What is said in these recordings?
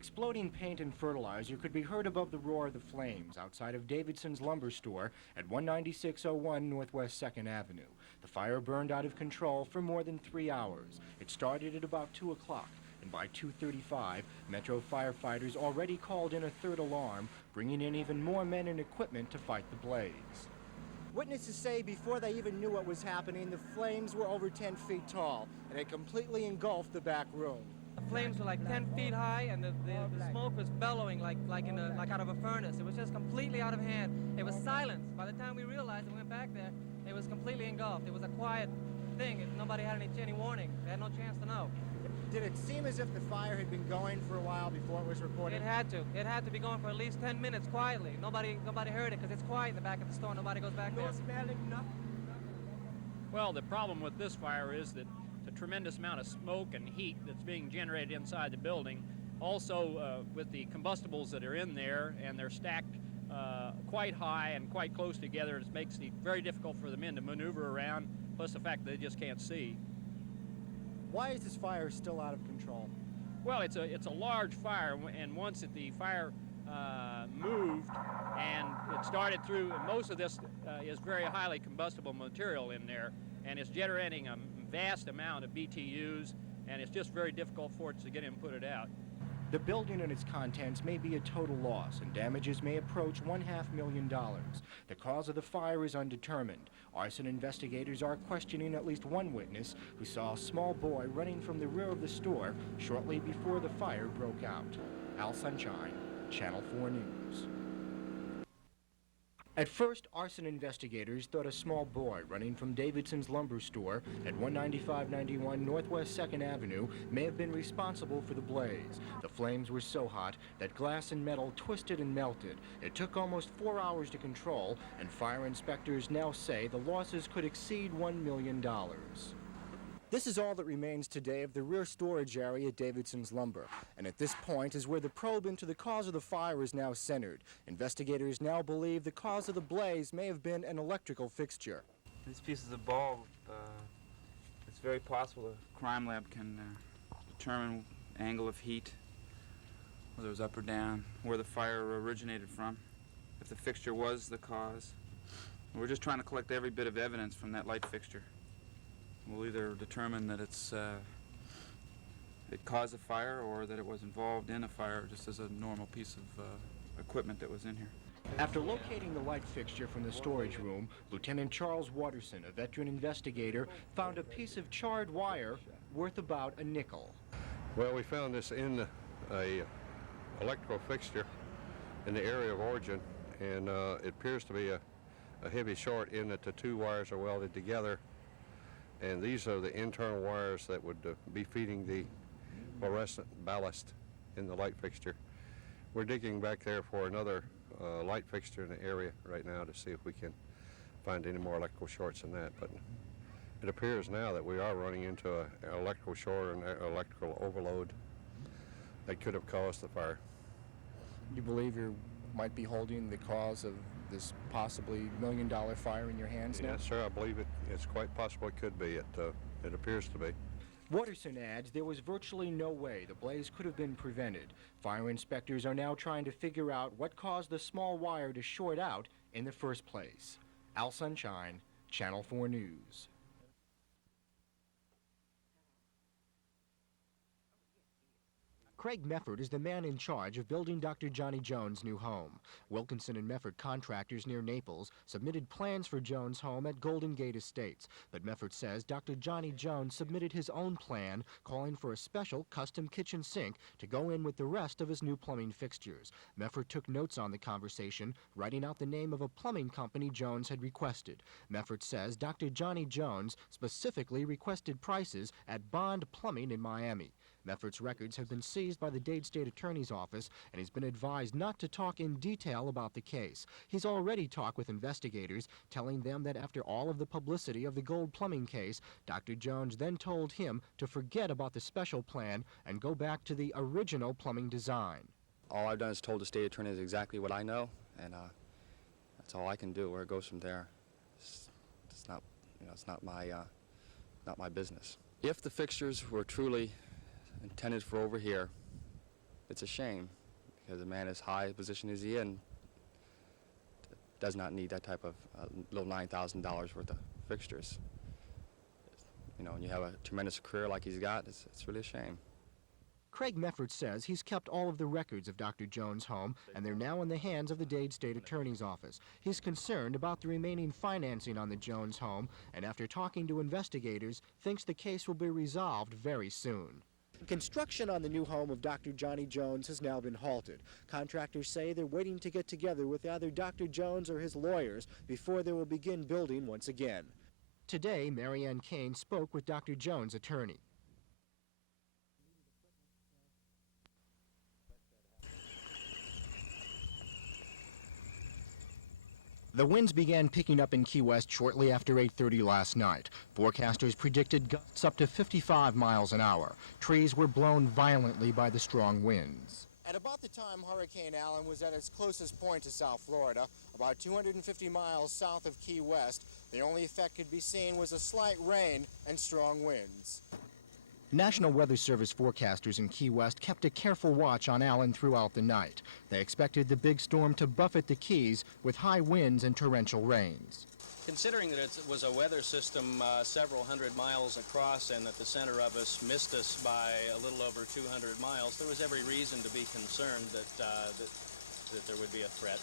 Exploding paint and fertilizer could be heard above the roar of the flames outside of Davidson's Lumber store at 19601 Northwest 2nd Avenue. The fire burned out of control for more than 3 hours. It started at about 2 o'clock, and by 2:35, Metro firefighters already called in a third alarm, bringing in even more men and equipment to fight the blaze. Witnesses say before they even knew what was happening, the flames were over 10 feet tall, and it completely engulfed the back room. The flames were like 10 feet high, and the smoke was bellowing like out of a furnace. It was just completely out of hand. It was silence. By the time we realized and went back there, it was completely engulfed. It was a quiet thing. Nobody had any warning. They had no chance to know. Did it seem as if the fire had been going for a while before it was reported? It had to. It had to be going for at least 10 minutes quietly. Nobody heard it because it's quiet in the back of the store. Nobody goes back there. No smelling, nothing. Well, the problem with this fire is that the tremendous amount of smoke and heat that's being generated inside the building. Also, with the combustibles that are in there, and they're stacked quite high and quite close together, it makes it very difficult for the men to maneuver around, plus the fact that they just can't see. Why is this fire still out of control? Well, it's a large fire, and once the fire moved and it started through, most of this is very highly combustible material in there, and it's generating a vast amount of BTUs, and it's just very difficult for it to get in and put it out. The building and its contents may be a total loss, and damages may approach $500,000. The cause of the fire is undetermined. Arson investigators are questioning at least one witness who saw a small boy running from the rear of the store shortly before the fire broke out. Al Sunshine, Channel 4 News. At first, arson investigators thought a small boy running from Davidson's Lumber store at 19591 Northwest 2nd Avenue may have been responsible for the blaze. The flames were so hot that glass and metal twisted and melted. It took almost 4 hours to control, and fire inspectors now say the losses could exceed $1 million. This is all that remains today of the rear storage area at Davidson's Lumber, and at this point is where the probe into the cause of the fire is now centered. Investigators now believe the cause of the blaze may have been an electrical fixture. These pieces of bulb, it's very possible a crime lab can determine angle of heat, whether it was up or down, where the fire originated from, if the fixture was the cause. We're just trying to collect every bit of evidence from that light fixture. We'll either determine that it caused a fire or that it was involved in a fire just as a normal piece of equipment that was in here. After locating the light fixture from the storage room, Lieutenant Charles Watterson, a veteran investigator, found a piece of charred wire worth about a nickel. Well, we found this in a electrical fixture in the area of origin, and it appears to be a heavy short in that the two wires are welded together. And these are the internal wires that would be feeding the fluorescent ballast in the light fixture. We're digging back there for another light fixture in the area right now to see if we can find any more electrical shorts than that. But it appears now that we are running into an electrical short and electrical overload that could have caused the fire. You believe you might be holding the cause of this possibly $1 million fire in your hands now? Yes, sir, I believe it's quite possible it could be. It appears to be. Watterson adds there was virtually no way the blaze could have been prevented. Fire inspectors are now trying to figure out what caused the small wire to short out in the first place. Al Sunshine, Channel 4 News. Craig Mefford is the man in charge of building Dr. Johnny Jones' new home. Wilkinson and Mefford contractors near Naples submitted plans for Jones' home at Golden Gate Estates, but Mefford says Dr. Johnny Jones submitted his own plan calling for a special custom kitchen sink to go in with the rest of his new plumbing fixtures. Mefford took notes on the conversation, writing out the name of a plumbing company Jones had requested. Mefford says Dr. Johnny Jones specifically requested prices at Bond Plumbing in Miami. Mefford's records have been seized by the Dade State Attorney's Office, and he's been advised not to talk in detail about the case. He's already talked with investigators, telling them that after all of the publicity of the gold plumbing case, Dr. Jones then told him to forget about the special plan and go back to the original plumbing design. All I've done is told the state attorney exactly what I know, and that's all I can do. Where it goes from there, it's not, it's not my business. If the fixtures were truly intended for over here, it's a shame because a man as high a position as he in does not need that type of little $9,000 worth of fixtures. You know, when you have a tremendous career like he's got, it's really a shame. Craig Meffert says he's kept all of the records of Dr. Jones' home, and they're now in the hands of the Dade State Attorney's Office. He's concerned about the remaining financing on the Jones home, and after talking to investigators, thinks the case will be resolved very soon. Construction on the new home of Dr. Johnny Jones has now been halted. Contractors say they're waiting to get together with either Dr. Jones or his lawyers before they will begin building once again. Today, Marianne Kane spoke with Dr. Jones' attorney. The winds began picking up in Key West shortly after 8:30 last night. Forecasters predicted gusts up to 55 miles an hour. Trees were blown violently by the strong winds. At about the time Hurricane Allen was at its closest point to South Florida, about 250 miles south of Key West, the only effect could be seen was a slight rain and strong winds. National Weather Service forecasters in Key West kept a careful watch on Allen throughout the night. They expected the big storm to buffet the Keys with high winds and torrential rains. Considering that it was a weather system several hundred miles across and that the center of us missed us by a little over 200 miles, there was every reason to be concerned that there would be a threat.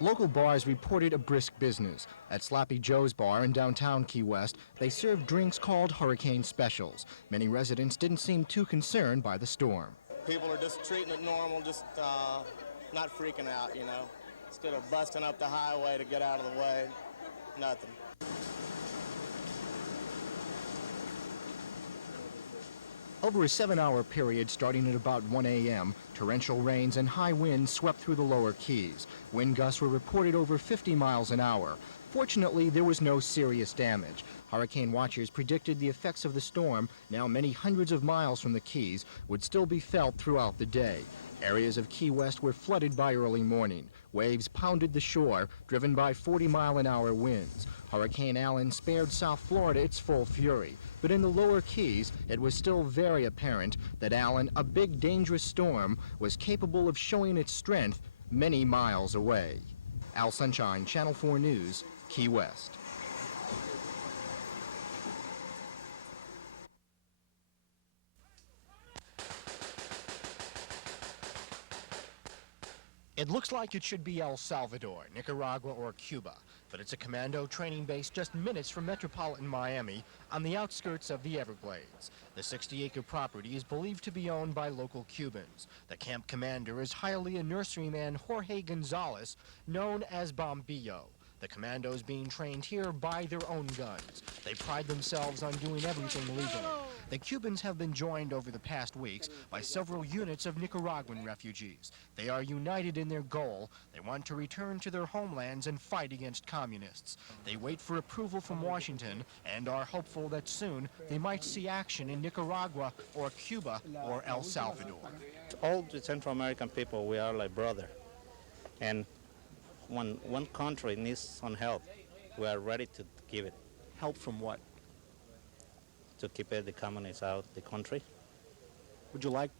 Local bars reported a brisk business. At Slappy Joe's Bar in downtown Key West, they served drinks called Hurricane Specials. Many residents didn't seem too concerned by the storm. People are just treating it normal, just not freaking out, you know. Instead of busting up the highway to get out of the way, nothing. Over a 7-hour period starting at about 1 a.m., torrential rains and high winds swept through the lower Keys. Wind gusts were reported over 50 miles an hour. Fortunately, there was no serious damage. Hurricane watchers predicted the effects of the storm, now many hundreds of miles from the Keys, would still be felt throughout the day. Areas of Key West were flooded by early morning. Waves pounded the shore, driven by 40-mile-an-hour winds. Hurricane Allen spared South Florida its full fury. But in the lower Keys, it was still very apparent that Allen, a big, dangerous storm, was capable of showing its strength many miles away. Al Sunshine, Channel 4 News, Key West. It looks like it should be El Salvador, Nicaragua, or Cuba, but it's a commando training base just minutes from metropolitan Miami on the outskirts of the Everglades. The 60-acre property is believed to be owned by local Cubans. The camp commander is Hialeah nurseryman Jorge Gonzalez, known as Bombillo. The commandos being trained here buy their own guns. They pride themselves on doing everything legally. The Cubans have been joined over the past weeks by several units of Nicaraguan refugees. They are united in their goal. They want to return to their homelands and fight against communists. They wait for approval from Washington and are hopeful that soon they might see action in Nicaragua or Cuba or El Salvador. All the Central American people, we are like brother. And when one country needs some help, we are ready to give it. Help from what? To keep the communists out the country. Would you like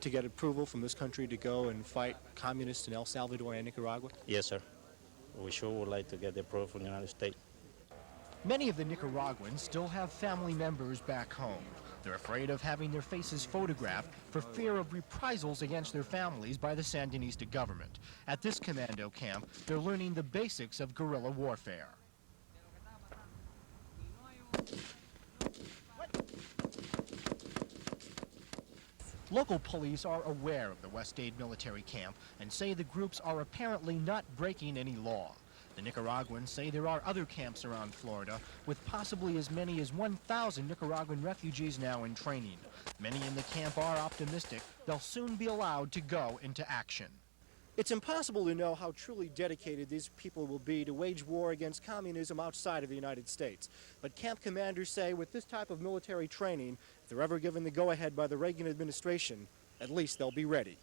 to get approval from this country to go and fight communists in El Salvador and Nicaragua? Yes, sir. We sure would like to get the approval from the United States. Many of the Nicaraguans still have family members back home. They're afraid of having their faces photographed for fear of reprisals against their families by the Sandinista government. At this commando camp, they're learning the basics of guerrilla warfare. Local police are aware of the West Dade military camp and say the groups are apparently not breaking any law. The Nicaraguans say there are other camps around Florida with possibly as many as 1,000 Nicaraguan refugees now in training. Many in the camp are optimistic they'll soon be allowed to go into action. It's impossible to know how truly dedicated these people will be to wage war against communism outside of the United States. But camp commanders say with this type of military training, if they're ever given the go-ahead by the Reagan administration, at least they'll be ready.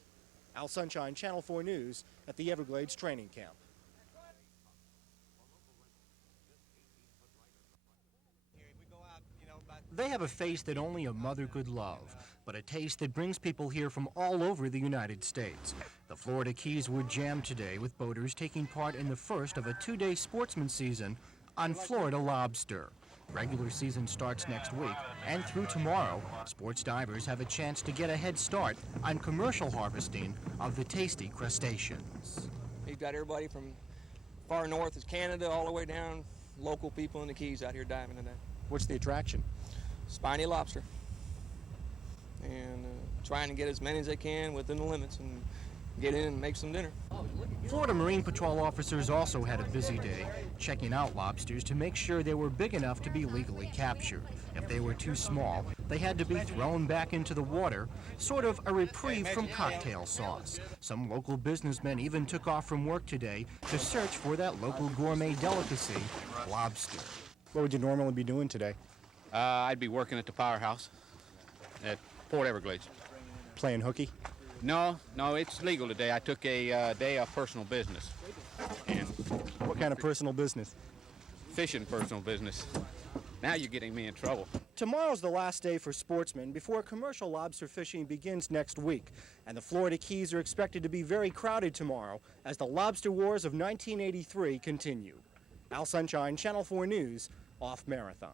Al Sunshine, Channel 4 News at the Everglades training camp. They have a face that only a mother could love. but a taste that brings people here from all over the United States. The Florida Keys were jammed today with boaters taking part in the first of a two-day sportsman season on Florida Lobster. Regular season starts next week, and through tomorrow, sports divers have a chance to get a head start on commercial harvesting of the tasty crustaceans. You've got everybody from far north as Canada all the way down, local people in the Keys out here diving today. What's the attraction? Spiny lobster. And trying to get as many as they can within the limits and get in and make some dinner. Florida Marine Patrol officers also had a busy day, checking out lobsters to make sure they were big enough to be legally captured. If they were too small, they had to be thrown back into the water, sort of a reprieve from cocktail sauce. Some local businessmen even took off from work today to search for that local gourmet delicacy, lobster. What would you normally be doing today? I'd be working at the powerhouse at Port Everglades. Playing hooky? No, it's legal today. I took a day of personal business. And What kind of personal business? fishing personal business. Now you're getting me in trouble. Tomorrow's the last day for sportsmen before commercial lobster fishing begins next week. And the Florida Keys are expected to be very crowded tomorrow as the lobster wars of 1983 continue. Al Sunshine, Channel 4 News, off Marathon.